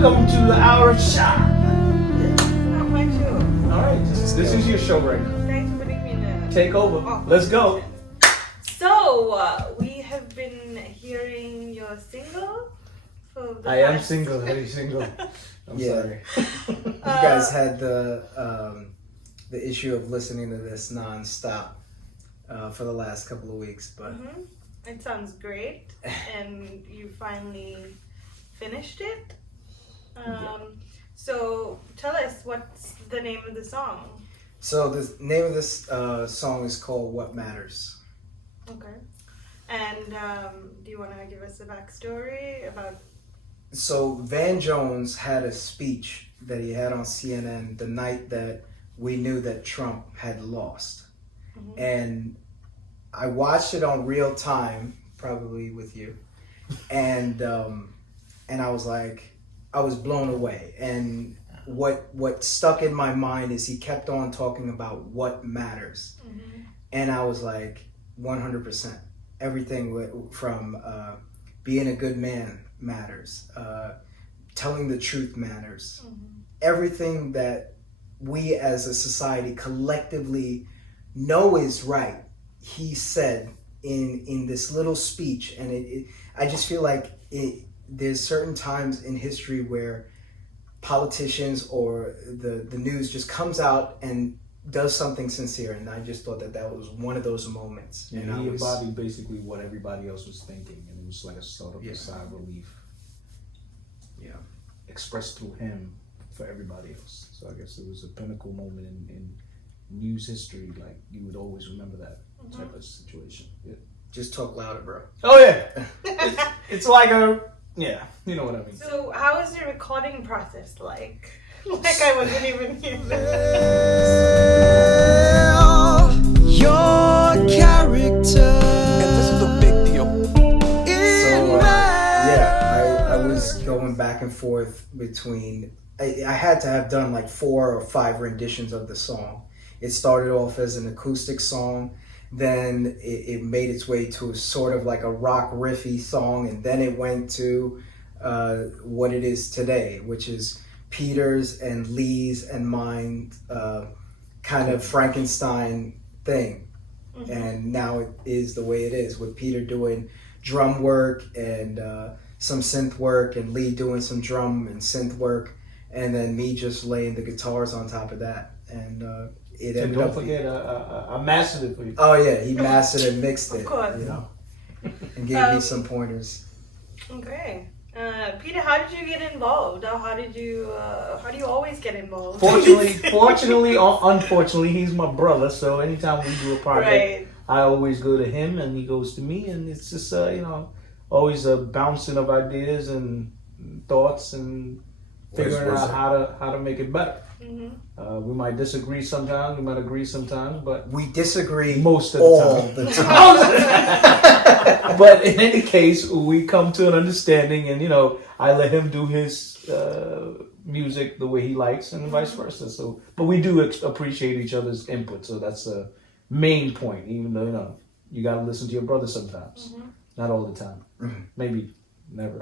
welcome to our shop. Not my show. All right, this is your show right now. Thanks for putting me in the... Take over. Let's go. So, we have been hearing your single. For the I am past- single. Very single. I'm sorry. You guys had the issue of listening to this nonstop for the last couple of weeks, but It sounds great, and you finally finished it. So tell us, what's the name of the song? so the name of this song is called "What Matters." Okay. And do you want to give us a backstory about? So Van Jones had a speech that he had on CNN the night that we knew that Trump had lost, and I watched it on real time, probably with you, and I was like, I was blown away. And what stuck in my mind is he kept on talking about what matters, and I was like, 100%. Everything from being a good man matters, telling the truth matters. Everything that we as a society collectively know is right, he said in this little speech. And I just feel like there's certain times in history where politicians or the news just comes out and does something sincere, and I just thought that was one of those moments. And and he embodied basically what everybody else was thinking, and it was like a sort of a sigh of relief. Yeah. Expressed through him for everybody else. So I guess it was a pinnacle moment in news history. Like, you would always remember that type of situation. Yeah. Just talk louder, bro. Oh yeah, it's like you know what I mean. So how is the recording process like? Like I wasn't even here. Your character. And this is a big deal. So I was going back and forth between. I had to have done like 4 or 5 renditions of the song. It started off as an acoustic song, then it made its way to a sort of like a rock riffy song, and then it went to what it is today, which is Peter's and Lee's and mine kind of Frankenstein thing. And now it is the way it is, with Peter doing drum work and some synth work, and Lee doing some drum and synth work, and then me just laying the guitars on top of that. And it And ended don't up. forget, I mastered it for you. Oh yeah, he mastered and mixed it, Of course. you know, and gave me some pointers. Okay. Peter, how did you get involved? Or how do you always get involved? Fortunately or unfortunately, he's my brother. So anytime we do a project, Right. I always go to him and he goes to me, and it's just always a bouncing of ideas and thoughts and figuring out how to make it better. We might disagree sometimes, we might agree sometimes, but We disagree most of all the the time. time. But in any case, we come to an understanding, and I let him do his music the way he likes, and vice versa. So, but we do appreciate each other's input. So that's the main point. Even though you got to listen to your brother sometimes, not all the time. Maybe never.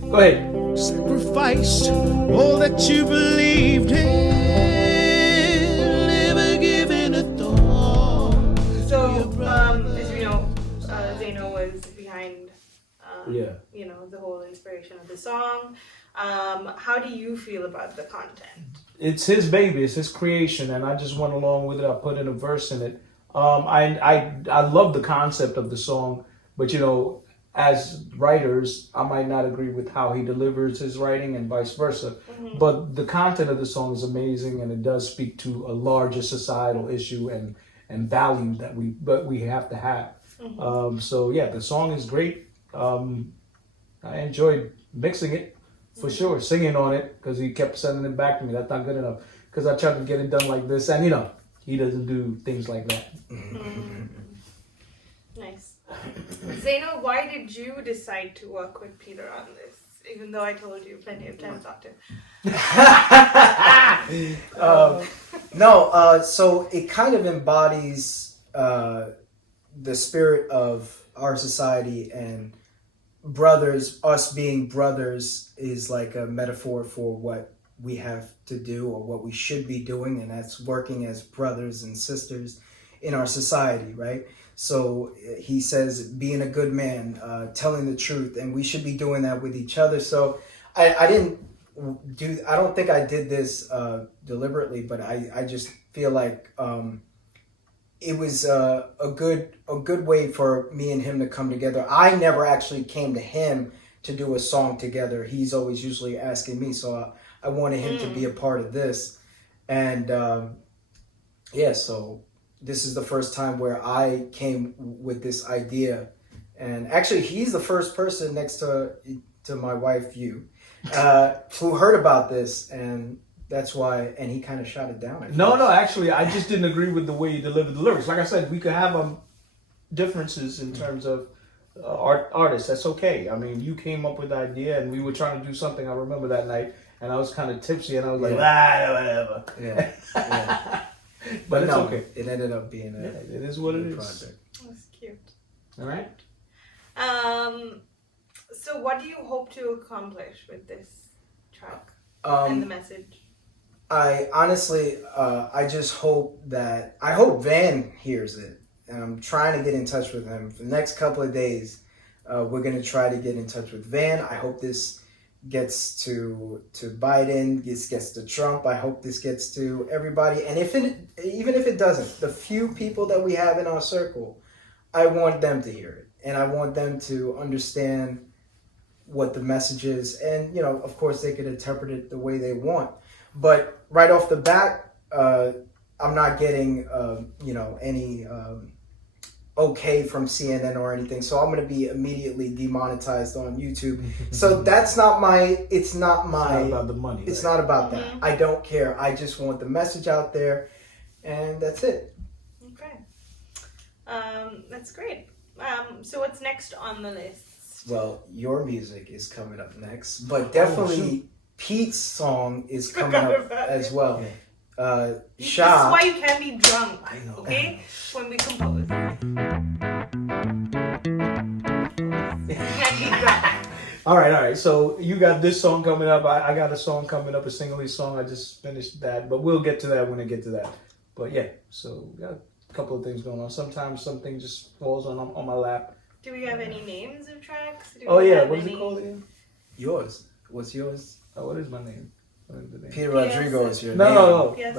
Go ahead. Sacrificed all that you believed in, never given a thought. So, as you know, Zeno was behind, the whole inspiration of the song. How do you feel about the content? It's his baby, it's his creation, and I just went along with it. I put in a verse in it. I love the concept of the song, but as writers, I might not agree with how he delivers his writing and vice versa. But the content of the song is amazing, and it does speak to a larger societal issue and value that we have to have. So yeah, the song is great. I enjoyed mixing it for sure, singing on it, because he kept sending it back to me. That's not good enough, because I tried to get it done like this, and he doesn't do things like that. Nice. Zeno, why did you decide to work with Peter on this? Even though I told you plenty of times not to. So it kind of embodies the spirit of our society and brothers, us being brothers, is like a metaphor for what we have to do or what we should be doing, and that's working as brothers and sisters in our society, right? So he says being a good man, telling the truth, and we should be doing that with each other. So I don't think I did this deliberately, but I just feel like it was a good way for me and him to come together. I never actually came to him to do a song together. He's always usually asking me, so I wanted him to be a part of this. And so this is the first time where I came with this idea. And actually, he's the first person next to my wife, who heard about this, and that's why, and he kind of shot it down. No, actually, I just didn't agree with the way you delivered the lyrics. Like I said, we could have differences in terms of artists. That's okay. I mean, you came up with the idea, and we were trying to do something. I remember that night, and I was kind of tipsy, and I was like, whatever. Yeah. But it's okay. It ended up being it is what it is. Project. That's cute. All right. So what do you hope to accomplish with this track and the message? I honestly, I just hope I hope Van hears it, and I'm trying to get in touch with him for the next couple of days. We're gonna try to get in touch with Van. I hope this gets to Biden, gets to Trump. I hope this gets to everybody. And even if it doesn't, the few people that we have in our circle, I want them to hear it, and I want them to understand what the message is. And of course, they could interpret it the way they want. But right off the bat, I'm not getting any okay from CNN or anything, so I'm going to be immediately demonetized on YouTube. So it's not about the money. It's not about that. I don't care. I just want the message out there, and that's it. Okay. That's great. So what's next on the list? Well, your music is coming up next, but definitely Pete's song is coming up as well. This is why you can't be drunk, okay? When we compose. You can't be drunk. All right. So you got this song coming up. I got a song coming up, a singly song. I just finished that, but we'll get to that when I get to that. But yeah, so we got a couple of things going on. Sometimes something just falls on my lap. Do we have any names of tracks? What is it called again? Yours. What's yours? What is my name? What is the name? Peter Rodrigo is your name. No. Is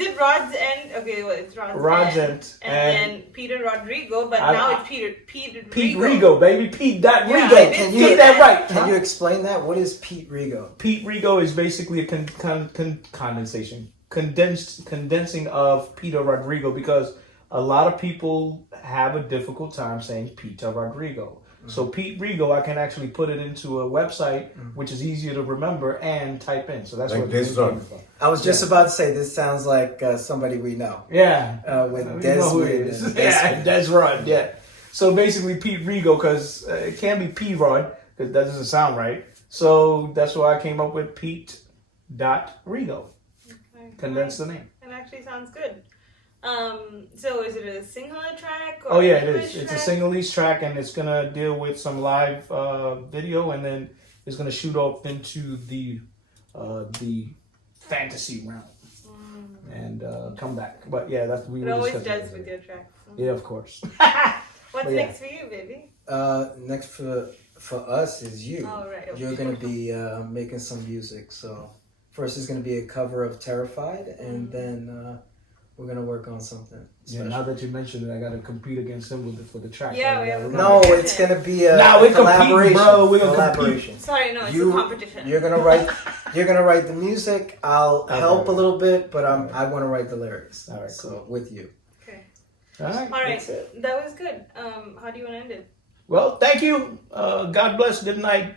it Rod's End? Okay, well, it's Rod's End. And then Peter Rodrigo, but now it's Pete Rigo, baby. Pete Rigo. Yeah, Can you get that right? Can you explain that? What is Pete Rigo? Pete Rigo is basically a condensing of Peter Rodrigo, because a lot of people have a difficult time saying Peter Rodrigo. So Pete Rigo, I can actually put it into a website, which is easier to remember and type in. So that's like what this one. I was just about to say, this sounds like somebody we know. Yeah. With Desmond. Yeah, Desrod, yeah. So basically Pete Rigo, because it can't be P-Rod, because that doesn't sound right. So that's why I came up with Pete.Rigo. Okay. Condense the name. It actually sounds good. So is it a single track? Or Oh yeah, it is. It's a single-ease track, and it's gonna deal with some live video, and then it's gonna shoot off into the fantasy realm and come back. But yeah, that's we. It always does with your tracks. Yeah, of course. What's next for you, baby? Next for us is you. Oh, right. Okay. You're gonna be making some music. So first is gonna be a cover of "Terrified," and then. We're gonna work on something special. Yeah, now that you mentioned it, I gotta compete against him for the track. Yeah, we have a No, it's gonna be a collaboration. Bro. We're gonna compete. Sorry, no, it's a competition. You're gonna write the music. I'll help a little bit, but I want to write the lyrics. All right, so with you. Okay. All right. That was good. How do you want to end it? Well, thank you. God bless. Good night.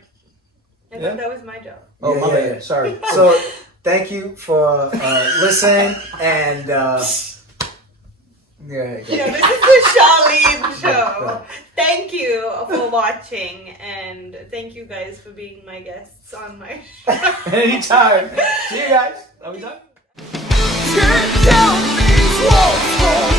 I thought that was my job. Oh, my bad. Sorry. So. Thank you for listening, and this is the Sharleen Show. Thank you for watching, and thank you guys for being my guests on my show. Anytime. See you guys. Are we done? Tear down these walls.